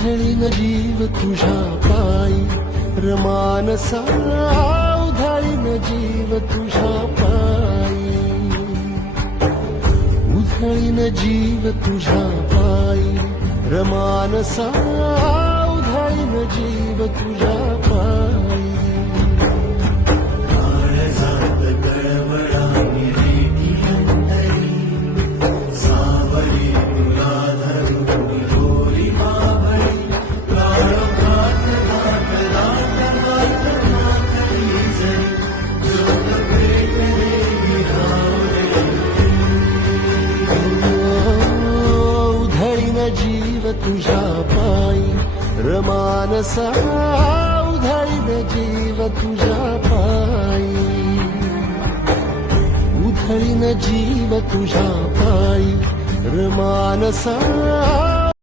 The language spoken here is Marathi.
उधळीन जीव तुझ्या पायी रमानसा उधळीन जीव तुझ्या पायी उधळीन जीव तुझ्या पायी रमानसा उधळीन जीव तुझ्या पायी काळजात कळवळाने रेटी अंतरी सावरी तुला धरून बोली बाबळी काळोखात घाट घाट घाट माथली जरी जोग पेटले विहावले उधळीन जीव तुझ्या पायी रमानसा उधळीन जीव तुझ्या पायी उधळीन जीव तुझ्या पायी रमानसा